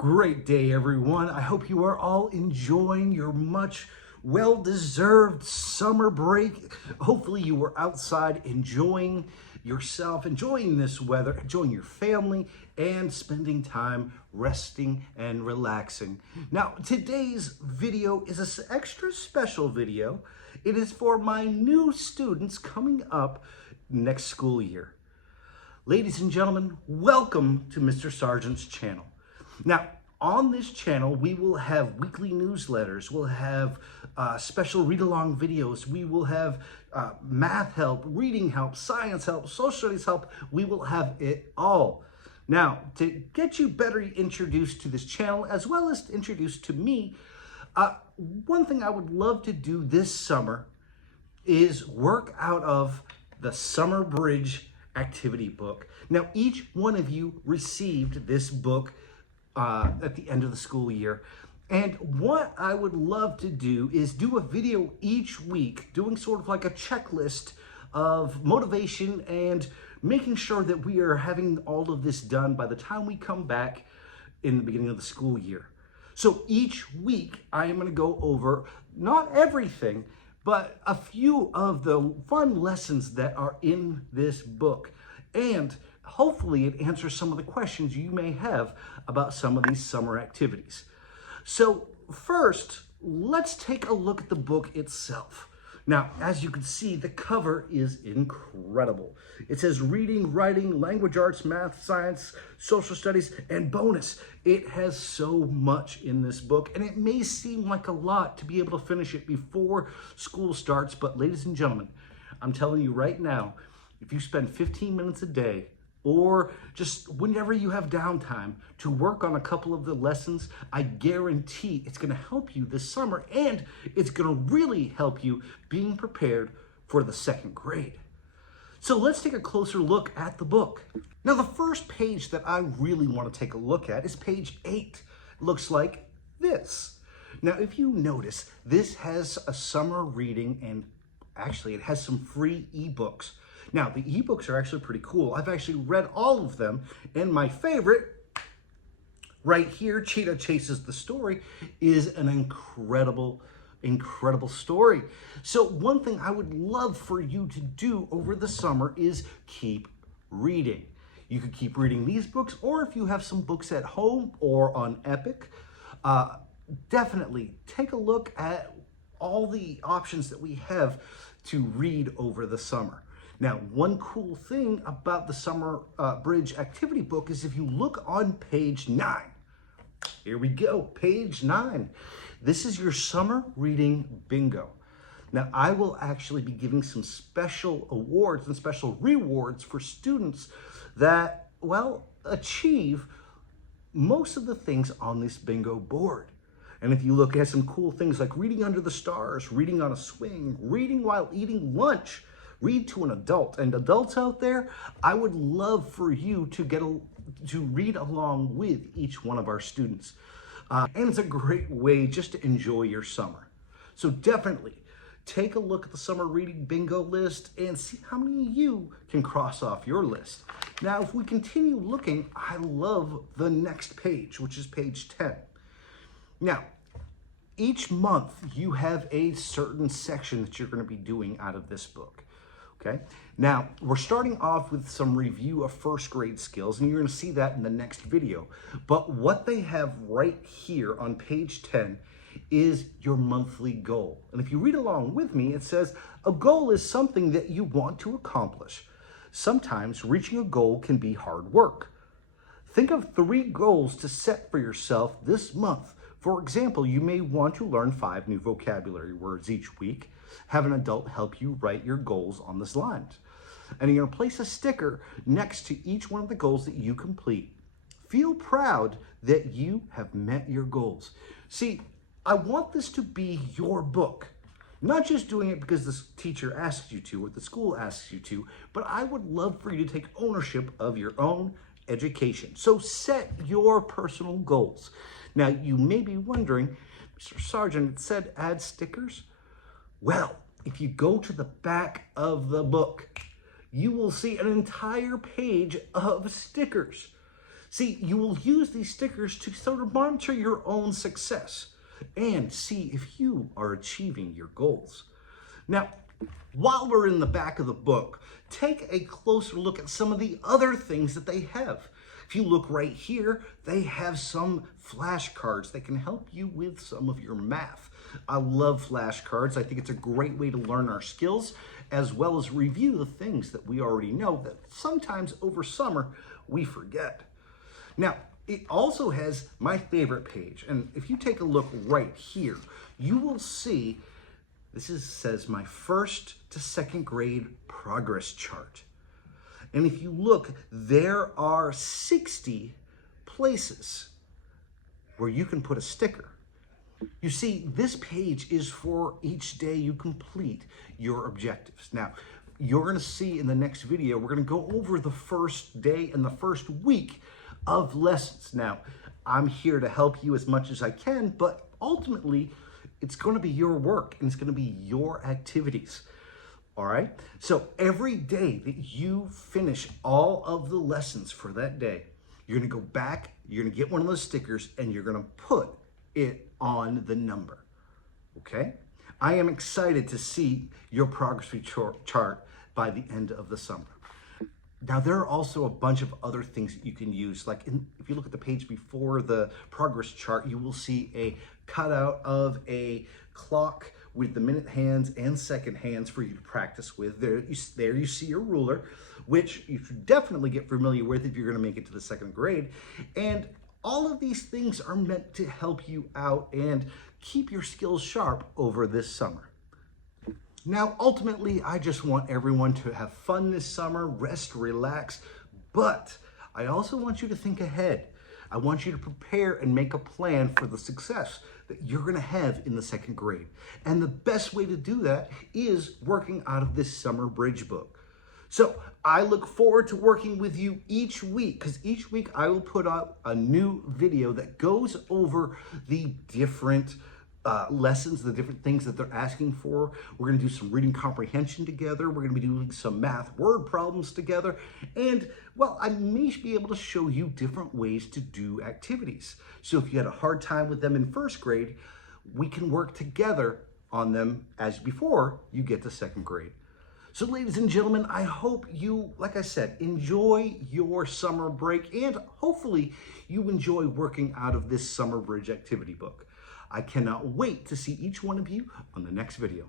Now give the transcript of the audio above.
Great day, everyone. I hope you are all enjoying your much well-deserved summer break. Hopefully you were outside enjoying yourself, enjoying this weather, enjoying your family, and spending time resting and relaxing. Now, today's video is an extra special video. It is for my new students coming up next school year. Ladies and gentlemen, welcome to Mr. Sargent's channel. Now, on this channel, we will have weekly newsletters, we'll have special read-along videos, we will have math help, reading help, science help, social studies help. We will have it all. Now, to get you better introduced to this channel, as well as introduced to me, one thing I would love to do this summer is work out of the Summer Bridge activity book. Now, each one of you received this book at the end of the school year. And what I would love to do is do a video each week, doing sort of like a checklist of motivation and making sure that we are having all of this done by the time we come back in the beginning of the school year. So each week I am going to go over not everything, but a few of the fun lessons that are in this book. And hopefully it answers some of the questions you may have about some of these summer activities. So first, let's take a look at the book itself. Now, as you can see, the cover is incredible. It says reading, writing, language arts, math, science, social studies, and bonus. It has so much in this book, and it may seem like a lot to be able to finish it before school starts, but ladies and gentlemen, I'm telling you right now, if you spend 15 minutes a day, or just whenever you have downtime to work on a couple of the lessons, I guarantee it's going to help you this summer, and it's going to really help you being prepared for the second grade. So let's take a closer look at the book. Now, the first page that I really want to take a look at is page 8. It looks like this. Now, if you notice, this has a summer reading, and actually it has some free ebooks. Now, the ebooks are actually pretty cool. I've actually read all of them, and my favorite, right here, Cheetah Chases the Story, is an incredible story. So one thing I would love for you to do over the summer is keep reading. You could keep reading these books, or if you have some books at home or on Epic, definitely take a look at all the options that we have to read over the summer. Now, one cool thing about the Summer Bridge activity book is if you look on page 9, here we go, page 9. This is your summer reading bingo. Now, I will actually be giving some special awards and special rewards for students that, well, achieve most of the things on this bingo board. And if you look at some cool things like reading under the stars, reading on a swing, reading while eating lunch, read to an adult. And adults out there, I would love for you to read along with each one of our students. And it's a great way just to enjoy your summer. So definitely take a look at the summer reading bingo list and see how many of you can cross off your list. Now, if we continue looking, I love the next page, which is page 10. Now, each month you have a certain section that you're going to be doing out of this book. Okay, now we're starting off with some review of first grade skills, and you're going to see that in the next video. But what they have right here on page 10 is your monthly goal. And if you read along with me, it says a goal is something that you want to accomplish. Sometimes reaching a goal can be hard work. Think of 3 goals to set for yourself this month. For example, you may want to learn 5 new vocabulary words each week. Have an adult help you write your goals on this line. And you're going to place a sticker next to each one of the goals that you complete. Feel proud that you have met your goals. See, I want this to be your book. Not just doing it because the teacher asks you to or the school asks you to, but I would love for you to take ownership of your own education. So set your personal goals. Now, you may be wondering, Mr. Sargent, it said add stickers. Well, if you go to the back of the book, you will see an entire page of stickers. See, you will use these stickers to sort of monitor your own success and see if you are achieving your goals. Now, while we're in the back of the book, take a closer look at some of the other things that they have. If you look right here, they have some flashcards that can help you with some of your math. I love flashcards. I think it's a great way to learn our skills as well as review the things that we already know that sometimes over summer we forget. Now, it also has my favorite page. And if you take a look right here, you will see says my first to second grade progress chart. And if you look, there are 60 places where you can put a sticker. You see, this page is for each day you complete your objectives. Now, you're going to see in the next video, we're going to go over the first day and the first week of lessons. Now, I'm here to help you as much as I can, but ultimately, it's going to be your work and it's going to be your activities. All right? So every day that you finish all of the lessons for that day, you're going to go back, you're going to get one of those stickers, and you're going to put it on the number. Okay? I am excited to see your progress chart by the end of the summer. Now, there are also a bunch of other things that you can use. Like if you look at the page before the progress chart, you will see a cutout of a clock with the minute hands and second hands for you to practice with. There you see your ruler, which you should definitely get familiar with if you're going to make it to the second grade. And all of these things are meant to help you out and keep your skills sharp over this summer. Now, ultimately, I just want everyone to have fun this summer, rest, relax, but I also want you to think ahead. I want you to prepare and make a plan for the success that you're going to have in the second grade. And the best way to do that is working out of this summer bridge book. So I look forward to working with you each week, because each week I will put out a new video that goes over the different lessons, the different things that they're asking for. We're going to do some reading comprehension together. We're going to be doing some math word problems together. And, well, I may be able to show you different ways to do activities. So if you had a hard time with them in first grade, we can work together on them as before you get to second grade. So, ladies and gentlemen, I hope you, like I said, enjoy your summer break, and hopefully you enjoy working out of this summer bridge activity book. I cannot wait to see each one of you on the next video.